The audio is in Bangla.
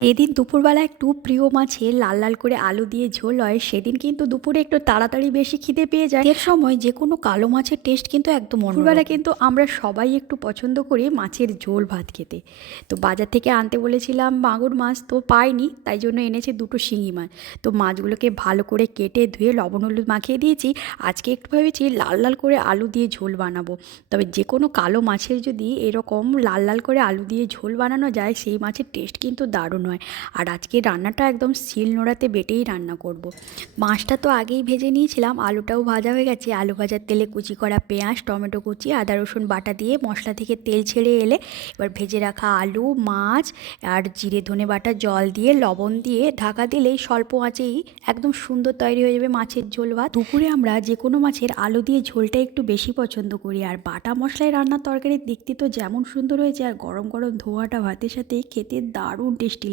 এদিন দুপুরবেলা একটু প্রিয় মাছের লাল লাল করে আলু দিয়ে ঝোল হয়, সেদিন কিন্তু দুপুরে একটু তাড়াতাড়ি বেশি খিদে পেয়ে যায়। এর সময় যে কোনো কালো মাছের টেস্ট কিন্তু একদম দুপুরবেলা কিন্তু আমরা সবাই একটু পছন্দ করি মাছের ঝোল ভাত খেতে। তো বাজার থেকে আনতে বলেছিলাম মাগুর মাছ তো পাইনি, তাই জন্য এনেছে দুটো শিঙি মাছ। তো মাছগুলোকে ভালো করে কেটে ধুয়ে লবণ হলুদ মাখিয়ে দিয়েছি। আজকে একটু ভেবেছি লাল লাল করে আলু দিয়ে ঝোল বানাবো। তবে যে কোনো কালো মাছের যদি এরকম লাল লাল করে আলু দিয়ে ঝোল বানানো যায়, সেই মাছের টেস্ট কিন্তু দারুণ হয় আর আজকে রান্নাটা একদম শিল নোড়াতে বেটেই রান্না করব। মাছটা তো আগেই ভেজে নিয়েছিলাম। আলুটাও ভাজা হয়ে গেছে। আলু ভাজার তেলে কুচি করা পেঁয়াজ, টমেটো কুচি, আদা, রসুন বাটা দিয়ে মশলা থেকে তেল ছেড়ে এলে এবার ভেজে রাখা আলু, মাছ আর জিরে ধনে বাটা, জল দিয়ে, লবণ দিয়ে ঢাকা দিলেই স্বল্প আঁচেই একদম সুন্দর তৈরি হয়ে যাবে মাছের ঝোল ভাত। দুপুরে আমরা যে কোনো মাছের আলু দিয়ে ঝোলটা একটু বেশি পছন্দ করি। আর বাটা মশলায় রান্নার তরকারি দেখতে তো যেমন সুন্দর হয়েছে আর গরম গরম ধোয়াটা ভাতের সাথে খেতে দারুণ টেস্টি